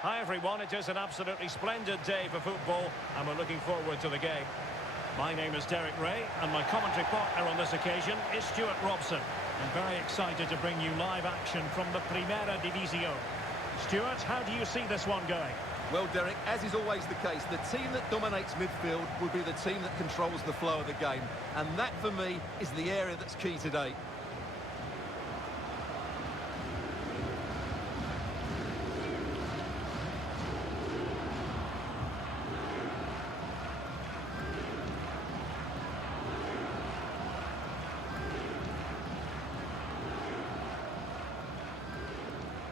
Hi everyone, it is an absolutely splendid day for football and we're looking forward to the game. My name is Derek Ray and my commentary partner on this occasion is Stuart Robson. I'm very excited to bring you live action from the Primera División. Stuart, how do you see this one going? Well, Derek, as is always the case, the team that dominates midfield will be the team that controls the flow of the game. And that, for me, is the area that's key today.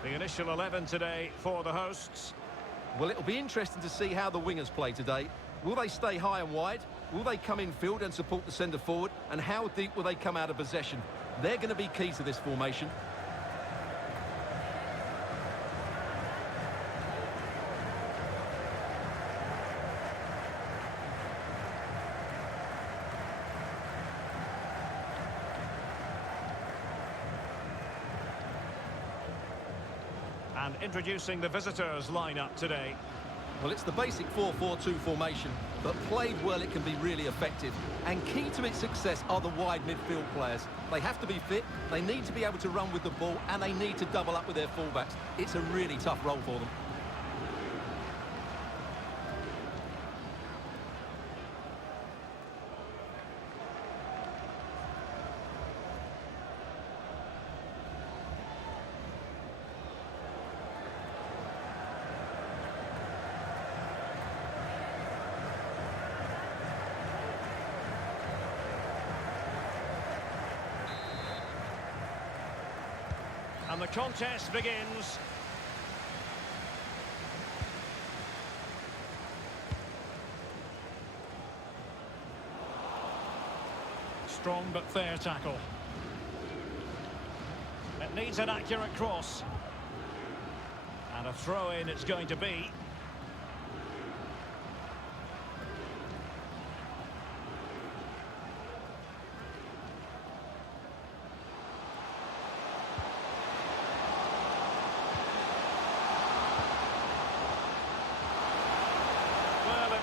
The initial 11 today for the hosts. Well, it'll be interesting to see how the wingers play today. Will they stay high and wide? Will they come in field and support the centre forward? And how deep will they come out of possession? They're going to be key to this formation. And introducing the visitors lineup today. Well, it's the basic 4-4-2 formation, but played well it can be really effective. And key to its success are the wide midfield players. They have to be fit, they need to be able to run with the ball, and they need to double up with their fullbacks. It's a really tough role for them. And the contest begins. Strong but fair tackle. It needs an accurate cross. And a throw-in it's going to be.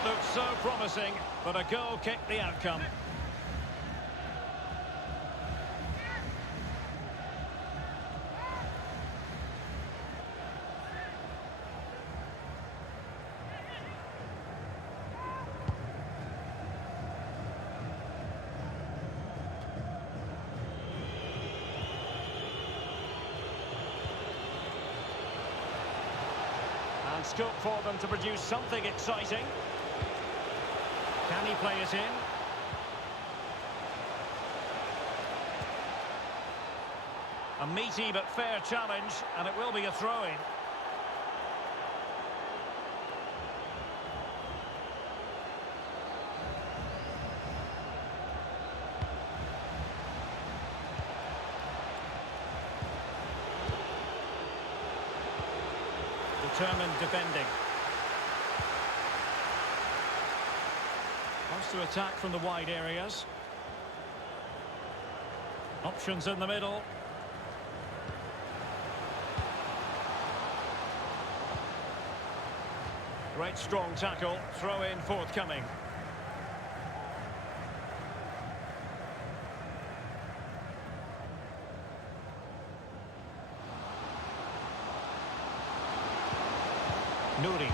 Looked so promising, but a goal kicked the outcome. And scope for them to produce something exciting. Can he play it in? A meaty but fair challenge, and it will be a throw-in. Determined defending. Wants to attack from the wide areas. Options in the middle. Great strong tackle. Throw in forthcoming. Nouri.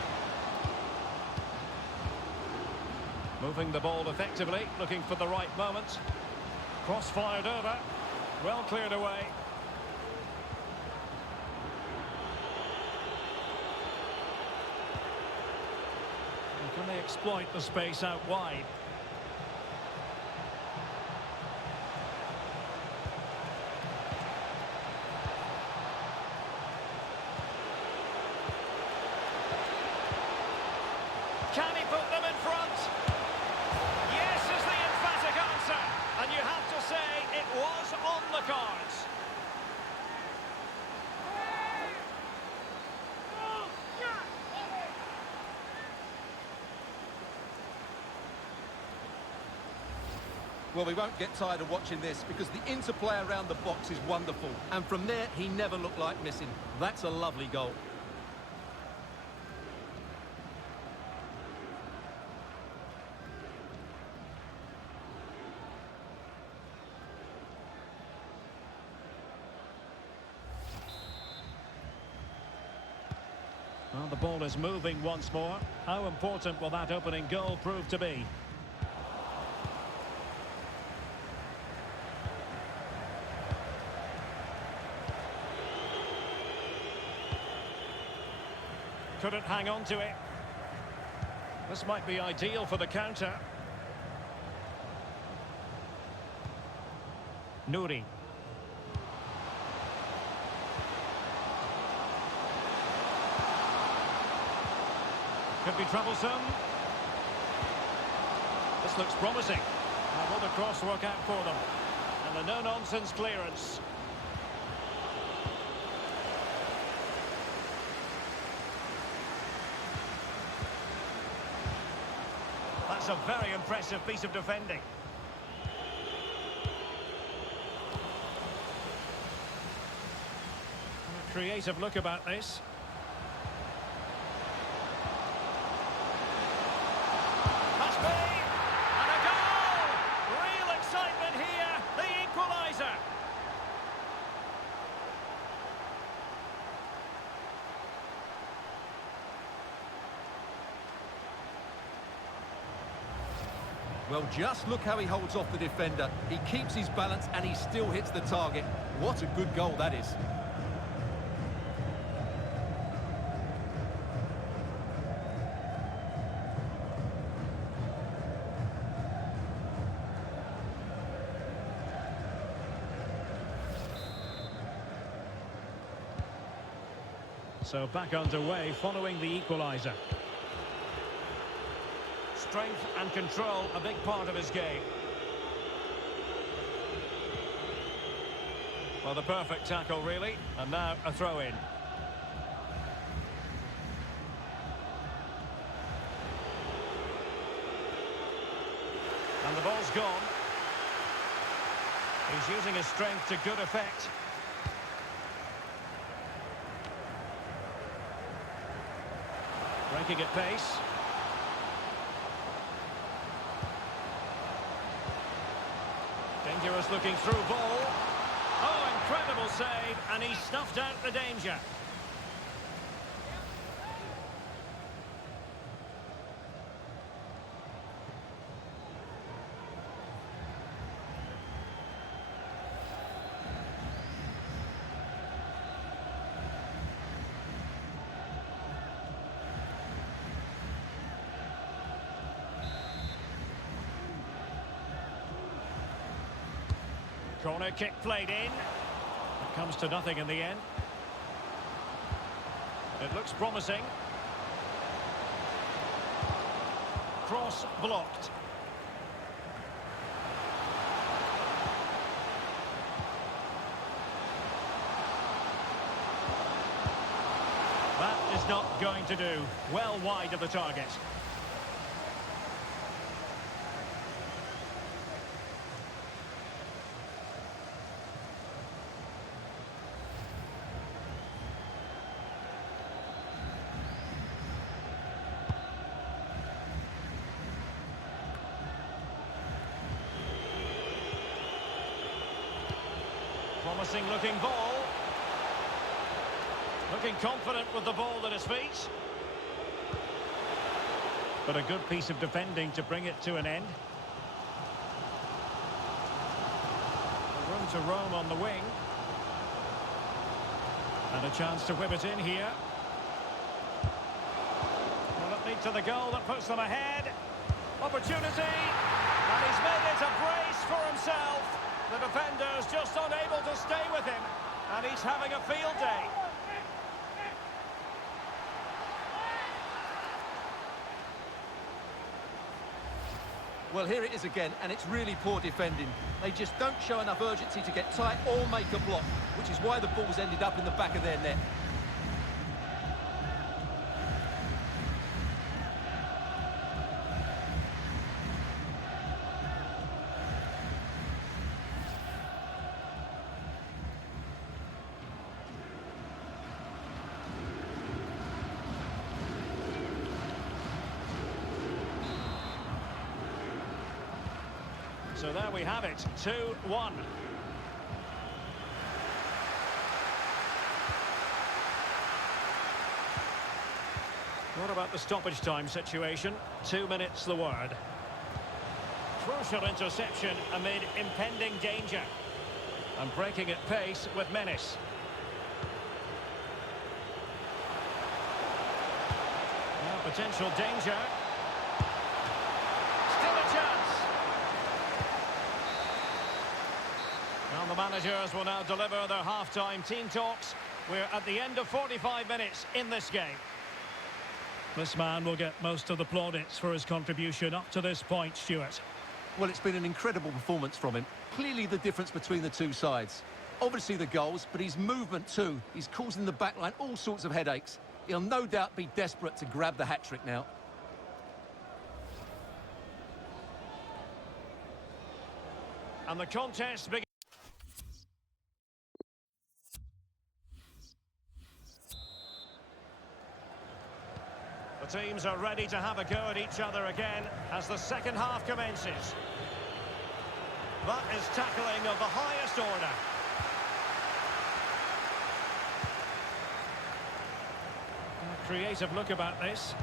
Moving the ball effectively, looking for the right moment. Cross fired over. Well cleared away. And can they exploit the space out wide? Can he put them in front? Yes is the emphatic answer. And you have to say it was on the cards. Well, we won't get tired of watching this because the interplay around the box is wonderful. And from there, he never looked like missing. That's a lovely goal. Well, the ball is moving once more. How important will that opening goal prove to be? Couldn't hang on to it. This might be ideal for the counter. Nouri. Could be troublesome. This looks promising. Now will the cross work out for them? And a no-nonsense clearance. That's a very impressive piece of defending. A creative look about this. Must be! And a goal! Real excitement here, the equaliser. Well, just look how he holds off the defender. He keeps his balance and he still hits the target. What a good goal that is. So back underway following the equaliser. Strength and control, a big part of his game. Well, the perfect tackle, really. And now a throw-in. And the ball's gone. He's using his strength to good effect. Breaking at pace. Dangerous looking through ball. Oh, incredible save, and he snuffed out the danger. Corner kick played in. It comes to nothing in the end. It looks promising. Cross blocked. That is not going to do. Well wide of the target. Promising looking ball. Looking confident with the ball at his feet. But a good piece of defending to bring it to an end. Room to roam on the wing. And a chance to whip it in here. Will it lead to the goal that puts them ahead? Opportunity. And he's made it a brace for himself. The defender's just unable to stay with him, and he's having a field day. Well, here it is again, and it's really poor defending. They just don't show enough urgency to get tight or make a block, which is why the ball's ended up in the back of their net. So there we have it, 2-1. What about the stoppage time situation? 2 minutes the word. Crucial interception amid impending danger. And breaking at pace with menace. Now potential danger. Still a chance. Well, the managers will now deliver their half-time team talks. We're at the end of 45 minutes in this game. This man will get most of the plaudits for his contribution up to this point, Stuart. Well, it's been an incredible performance from him. Clearly the difference between the two sides. Obviously the goals, but his movement too. He's causing the backline all sorts of headaches. He'll no doubt be desperate to grab the hat-trick now. And the contest begins. The teams are ready to have a go at each other again as the second half commences. That is tackling of the highest order. A creative look about this.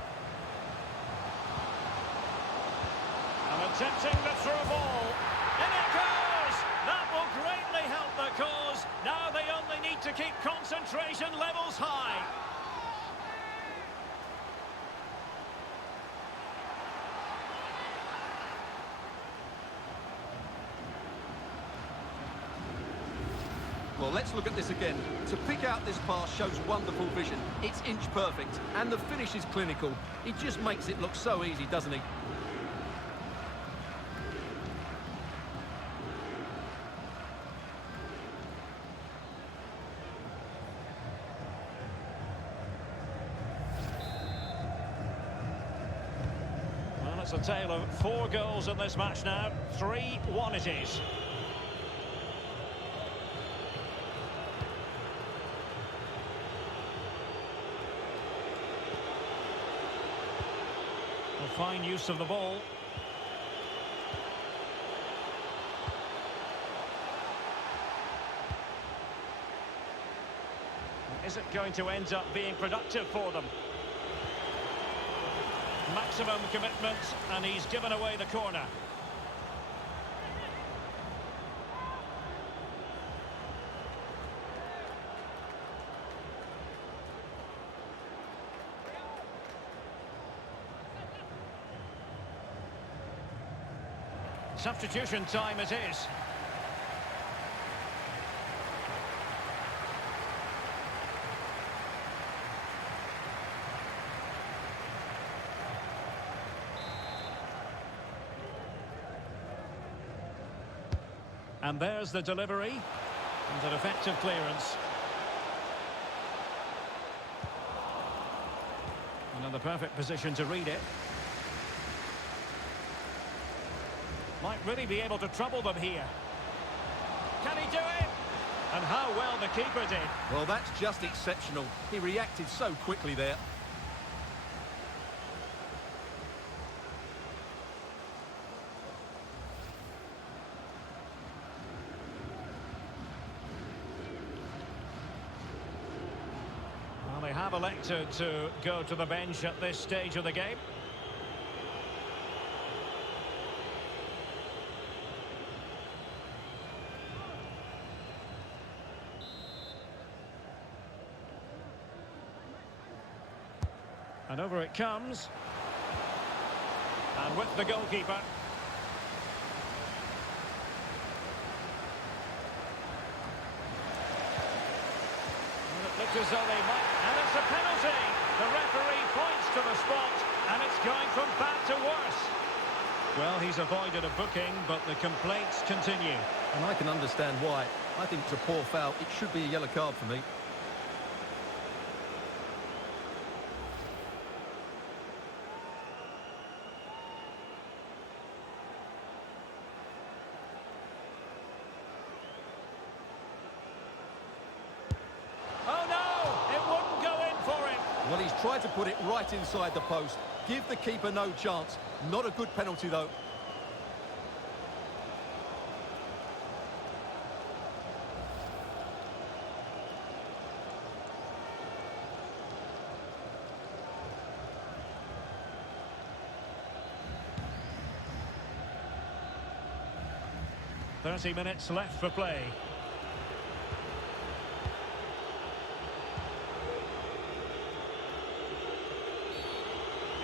And attempting the through ball. In it goes! That will greatly help the cause. Now they only need to keep concentration levels high. Well, let's look at this again. To pick out this pass shows wonderful vision. It's inch perfect, and the finish is clinical. He just makes it look so easy, doesn't he? Well, it's a tale of 4 goals in this match now. 3-1 it is. Fine use of the ball. Is it going to end up being productive for them? Maximum commitment, and he's given away the corner. Substitution time it is. And there's the delivery. And an effective clearance. And in the perfect position to read it. Might really be able to trouble them here. Can he do it? And how well the keeper did. Well, that's just exceptional. He reacted so quickly there. Well, they have elected to go to the bench at this stage of the game. And over it comes. And with the goalkeeper. And it looks as though they might. And it's a penalty. The referee points to the spot. And it's going from bad to worse. Well, he's avoided a booking, but the complaints continue. And I can understand why. I think it's a poor foul. It should be a yellow card for me. Well, he's tried to put it right inside the post. Give the keeper no chance. Not a good penalty, though. 30 minutes left for play.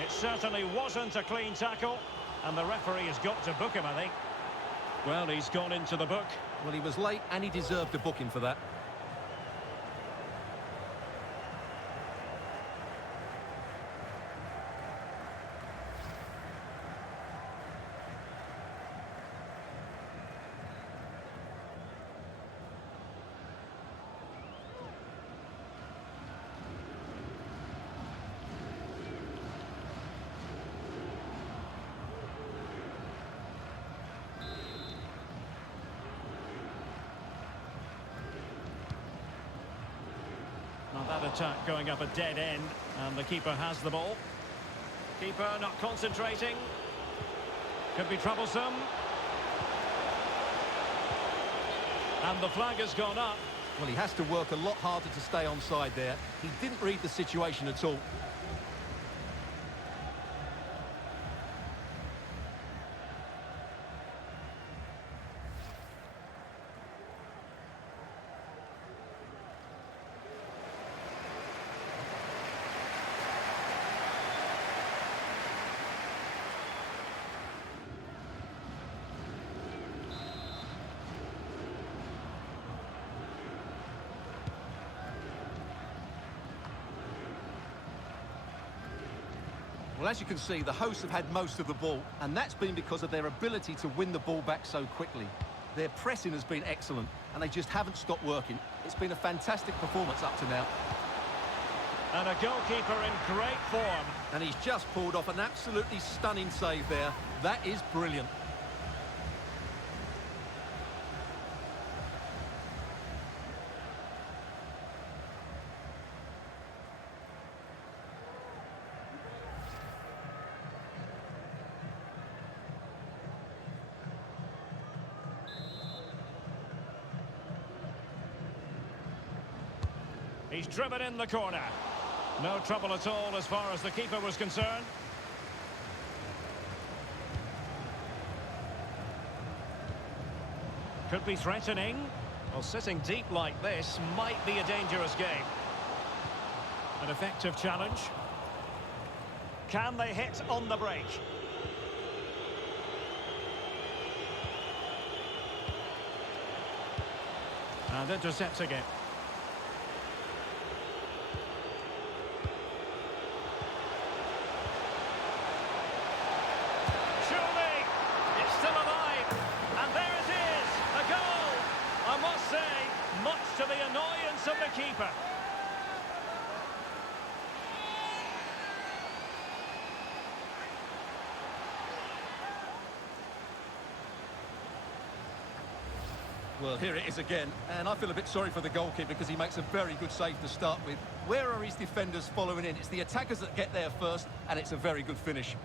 It certainly wasn't a clean tackle, and the referee has got to book him, I think. Well, he's gone into the book. Well, he was late and he deserved a booking for that. Now that attack going up a dead end, and the keeper has the ball. Keeper not concentrating. Could be troublesome. And the flag has gone up. Well, he has to work a lot harder to stay onside there. He didn't read the situation at all. Well, as you can see, the hosts have had most of the ball, and that's been because of their ability to win the ball back so quickly. Their pressing has been excellent, and they just haven't stopped working. It's been a fantastic performance up to now. And a goalkeeper in great form. And he's just pulled off an absolutely stunning save there. That is brilliant. He's driven in the corner. No trouble at all as far as the keeper was concerned. Could be threatening. Well, sitting deep like this might be a dangerous game. An effective challenge. Can they hit on the break? And intercepting it. Much to the annoyance of the keeper. Well, here it is again, and I feel a bit sorry for the goalkeeper because he makes a very good save to start with. Where are his defenders following in? It's the attackers that get there first, and it's a very good finish.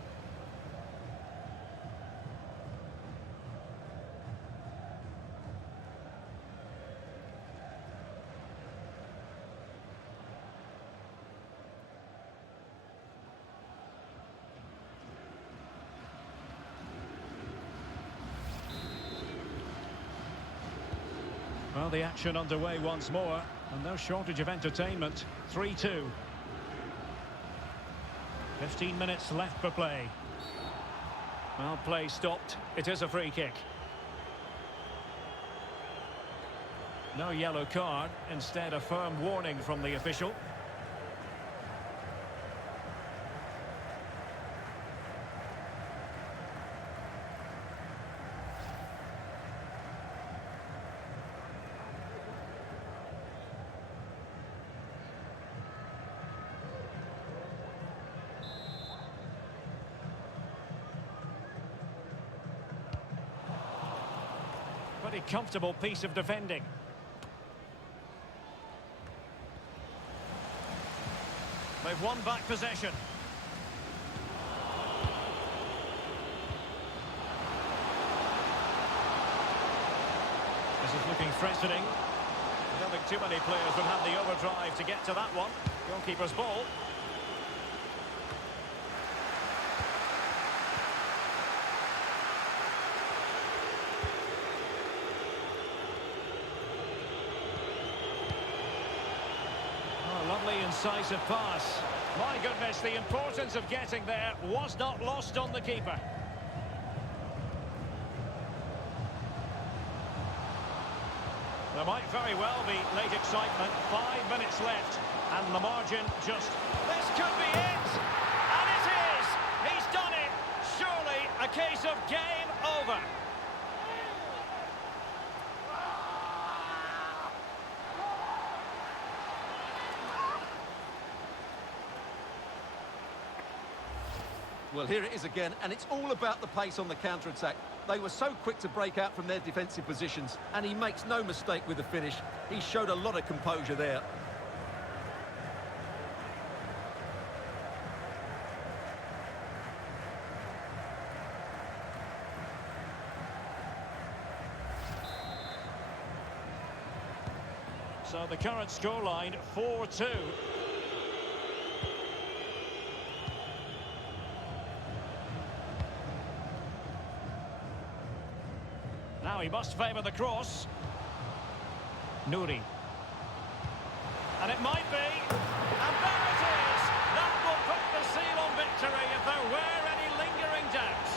Well, the action underway once more, and no shortage of entertainment. 3-2. 15 minutes left for play. Well, play stopped. It is a free kick. No yellow card, instead a firm warning from the official. Pretty comfortable piece of defending. They've won back possession. This is looking threatening. I don't think too many players would have the overdrive to get to that one. Goalkeeper's ball. Really incisive pass. My goodness, the importance of getting there was not lost on the keeper. There might very well be late excitement. 5 minutes left, and the margin just... This could be it! And it is! He's done it! Surely a case of game over. Well, here it is again, and it's all about the pace on the counter-attack. They were so quick to break out from their defensive positions, and he makes no mistake with the finish. He showed a lot of composure there. So the current scoreline, 4-2. Now he must favour the cross. Nouri. And it might be. And there it is! That will put the seal on victory if there were any lingering doubts.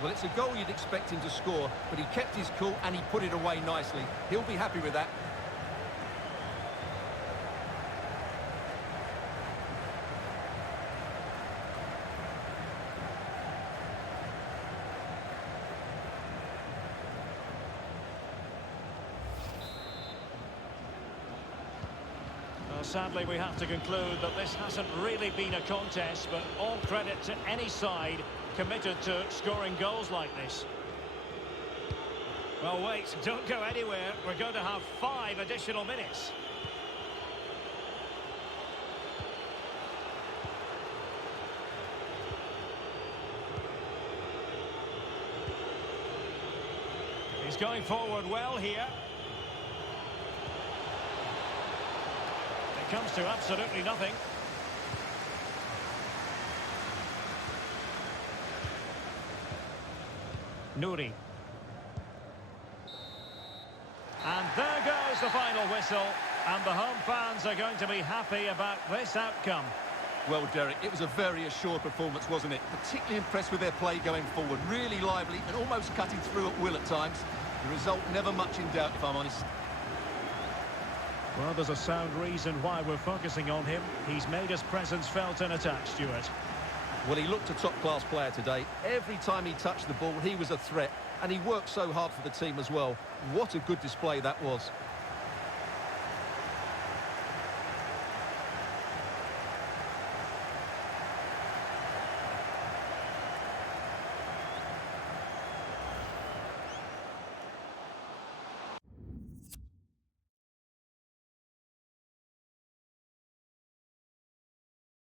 Well, it's a goal you'd expect him to score, but he kept his cool and he put it away nicely. He'll be happy with that. Sadly, we have to conclude that this hasn't really been a contest, but all credit to any side committed to scoring goals like this. Well, wait, don't go anywhere. We're going to have 5 additional minutes. He's going forward well here. Comes to absolutely nothing. Nouri. And there goes the final whistle, and the home fans are going to be happy about this outcome. Well, Derek, it was a very assured performance, wasn't it? Particularly impressed with their play going forward. Really lively and almost cutting through at will at times. The result never much in doubt, if I'm honest. Well, there's a sound reason why we're focusing on him. He's made his presence felt in attack, Stuart. Well, he looked a top-class player today. Every time he touched the ball, he was a threat. And he worked so hard for the team as well. What a good display that was.